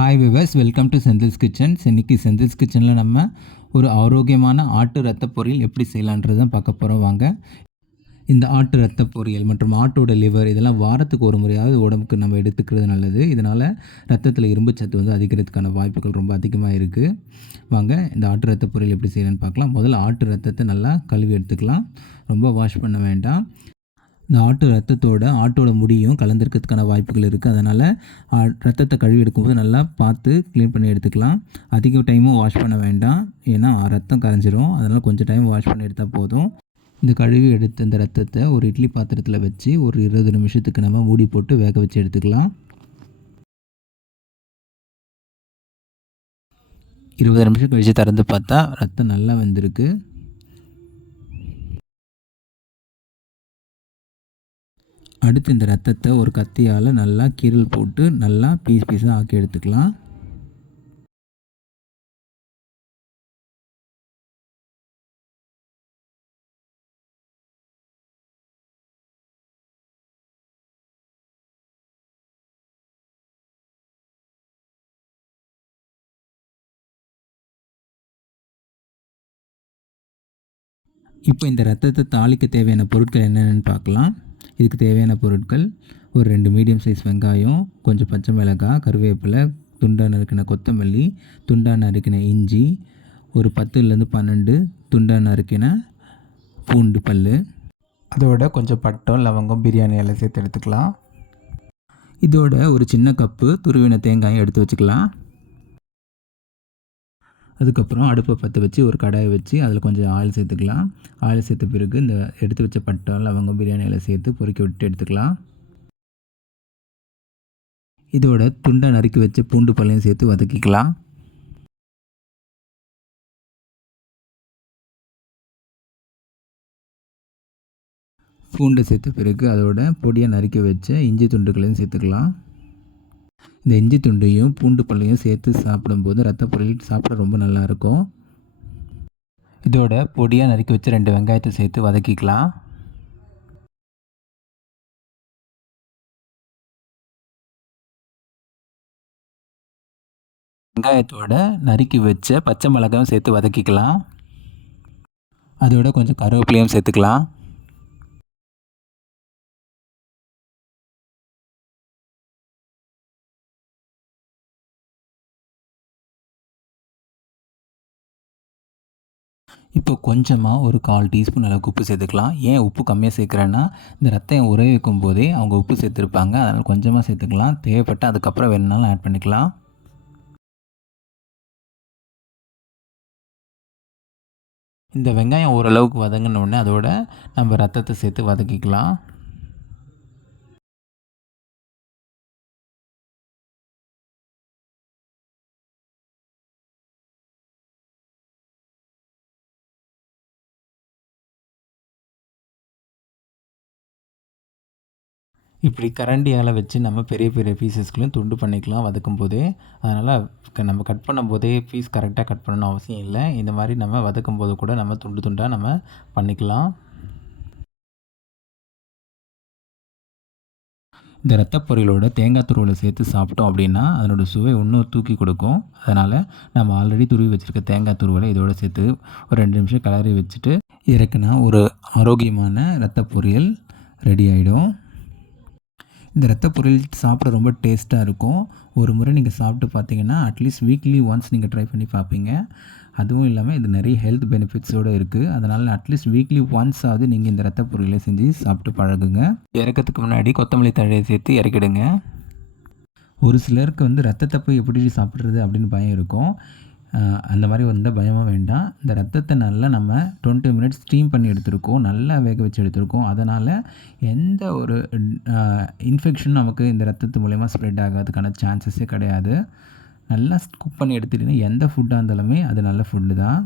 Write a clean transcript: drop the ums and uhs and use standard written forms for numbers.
Hi viewers, welcome to Senthil's kitchens. இன்றைக்கி செந்தில்ஸ் கிச்சனில் நம்ம ஒரு ஆரோக்கியமான ஆட்டு ரத்த பொரியல் எப்படி செய்யலான்றது தான் பார்க்க போகிறோம். வாங்க. இந்த ஆட்டு ரத்த பொரியல் மற்றும் ஆட்டோட லிவர் இதெல்லாம் வாரத்துக்கு ஒரு முறையாவது உடம்புக்கு நம்ம எடுத்துக்கிறது நல்லது. இதனால் ரத்தத்தில் இரும்பு சத்து அதிகரிக்கிறதுக்கான வாய்ப்புகள் ரொம்ப அதிகமாக இருக்குது. வாங்க இந்த ஆட்டு ரத்த பொரியல் எப்படி செய்யலான்னு பார்க்கலாம். முதல்ல ஆட்டு ரத்தத்தை நல்லா கழுவி எடுத்துக்கலாம். ரொம்ப வாஷ் பண்ண வேண்டாம். இந்த ஆட்டு ரத்தத்தோட ஆட்டோட முடியும் கலந்துருக்கிறதுக்கான வாய்ப்புகள் இருக்குது. அதனால் ரத்தத்தை கழுவி எடுக்கும்போது நல்லா பார்த்து க்ளீன் பண்ணி எடுத்துக்கலாம். அதிக டைமும் வாஷ் பண்ண வேண்டாம், ஏன்னா ரத்தம் கரைஞ்சிரும். அதனால் கொஞ்சம் டைம் வாஷ் பண்ணி எடுத்தால் போதும். இந்த கழுவி எடுத்த இந்த ரத்தத்தை ஒரு இட்லி பாத்திரத்தில் வச்சு ஒரு 20 நிமிஷத்துக்கு நம்ம மூடி போட்டு வேக வச்சு எடுத்துக்கலாம். 20 நிமிஷம் கழித்து திறந்து பார்த்தா ரத்தம் நல்லா வெந்திருக்கு. அடுத்து இந்த ரத்தத்தை ஒரு கத்தியால் நல்லா கீரல் போட்டு நல்லா பீஸாக ஆக்கி எடுத்துக்கலாம். இப்போ இந்த ரத்தத்தை தாளிக்க தேவையான பொருட்கள் என்னென்னு பார்க்கலாம். இதுக்கு தேவையான பொருட்கள்: ஒரு 2 மீடியம் சைஸ் வெங்காயம், கொஞ்சம் பச்சை மிளகாய், கருவேப்பிலை, துண்டாக நறுக்கின கொத்தமல்லி, துண்டாக நறுக்கின இஞ்சி, ஒரு 10லேருந்து 12 துண்டாக நறுக்கின பூண்டு பல், அதோட கொஞ்சம் பட்டம், லவங்கம், பிரியாணி எல்லாம் சேர்த்து எடுத்துக்கலாம். இதோட ஒரு சின்ன கப்பு துருவின தேங்காயை எடுத்து வச்சுக்கலாம். அதுக்கப்புறம் அடுப்பை பற்ற வச்சு ஒரு கடாயை வச்சு அதில் கொஞ்சம் ஆயில் சேர்த்துக்கலாம். ஆயில் சேர்த்த பிறகு இந்த எடுத்து வச்ச பட்டை, லவங்கம், பிரியாணி எல்லாம் சேர்த்து பொறுக்கி விட்டு எடுத்துக்கலாம். இதோட துண்டை நறுக்கி வச்ச பூண்டு பல்லையும் சேர்த்து வதக்கிக்கலாம். பூண்டை சேர்த்த பிறகு அதோட பொடியாக நறுக்கி வச்ச இஞ்சி துண்டுகளையும் சேர்த்துக்கலாம். இந்த இஞ்சி துண்டையும் பூண்டு பல்லையும் சேர்த்து சாப்பிடும்போது ரத்த பொரியல் சாப்பிட ரொம்ப நல்லாயிருக்கும். இதோட பொடியாக நறுக்கி வச்சு 2 வெங்காயத்தை சேர்த்து வதக்கிக்கலாம். வெங்காயத்தோட நறுக்கி வச்ச பச்சை மிளகாயும் சேர்த்து வதக்கிக்கலாம். அதோட கொஞ்சம் கருவேப்பிலையும் சேர்த்துக்கலாம். இப்போ கொஞ்சமாக ஒரு 1/4 டீஸ்பூன் அளவுக்கு உப்பு சேர்த்துக்கலாம். ஏன் உப்பு கம்மியாக சேர்க்குறேன்னா, இந்த ரத்தம் உற வைக்கும் போதே அவங்க உப்பு சேர்த்துருப்பாங்க. அதனால் கொஞ்சமாக சேர்த்துக்கலாம். தேவைப்பட்டால் அதுக்கப்புறம் வேணுனாலும் ஆட் பண்ணிக்கலாம். இந்த வெங்காயம் ஓரளவுக்கு வதங்கினோடனே அதோட நம்ம ரத்தத்தை சேர்த்து வதக்கிக்கலாம். இப்படி கரண்டியால் வச்சு நம்ம பெரிய பெரிய பீசஸ்களையும் துண்டு பண்ணிக்கலாம் வதக்கும் போதே. அதனால் நம்ம கட் பண்ணும்போதே பீஸ் கரெக்டாக கட் பண்ணணும்னு அவசியம் இல்லை. இந்த மாதிரி நம்ம வதக்கும் போது கூட நம்ம துண்டு துண்டாக நம்ம பண்ணிக்கலாம். இந்த ரத்த பொரியலோட தேங்காய் துருவலை சேர்த்து சாப்பிட்டோம் அப்படின்னா அதனோட சுவை இன்னும் தூக்கி கொடுக்கும். அதனால் நம்ம ஆல்ரெடி துருவி வச்சுருக்க தேங்காய் துருவலை இதோடு சேர்த்து ஒரு 2 நிமிஷம் கிளறி வச்சுட்டு இறக்குனா ஒரு ஆரோக்கியமான ரத்த பொரியல் ரெடி ஆகிடும். இந்த ரத்த பொரியல் சாப்பிட ரொம்ப டேஸ்ட்டாக இருக்கும். ஒரு முறை நீங்கள் சாப்பிட்டு பார்த்தீங்கன்னா அட்லீஸ்ட் வீக்லி ஒன்ஸ் நீங்கள் ட்ரை பண்ணி பார்ப்பீங்க. அதுவும் இல்லாமல் இது நிறைய ஹெல்த் பெனிஃபிட்ஸோடு இருக்குது. அதனால் அட்லீஸ்ட் வீக்லி ஒன்ஸ் ஆகுது நீங்கள் இந்த ரத்த பொரியலை செஞ்சு சாப்பிட்டு பழகுங்க. இறக்கிறதுக்கு முன்னாடி கொத்தமல்லி தழையை சேர்த்து இறக்கிடுங்க. ஒரு சிலருக்கு ரத்தத்தை போய் எப்படி சாப்பிட்றது அப்படின்னு பயம் இருக்கும். அந்த மாதிரி பயமாக வேண்டாம். இந்த ரத்தத்தை நல்லா நம்ம 20 மினிட்ஸ் ஸ்டீம் பண்ணி எடுத்துருக்கோம். நல்லா வேக வச்சு எடுத்துருக்கோம். அதனால் எந்த ஒரு இன்ஃபெக்ஷன் நமக்கு இந்த ரத்தத்து மூலயமா ஸ்ப்ரெட் ஆகாதுக்கான சான்சஸே கிடையாது. நல்லா குக் பண்ணி எடுத்துட்டிங்கன்னா எந்த ஃபுட்டாக இருந்தாலுமே அது நல்ல ஃபுட்டு தான்.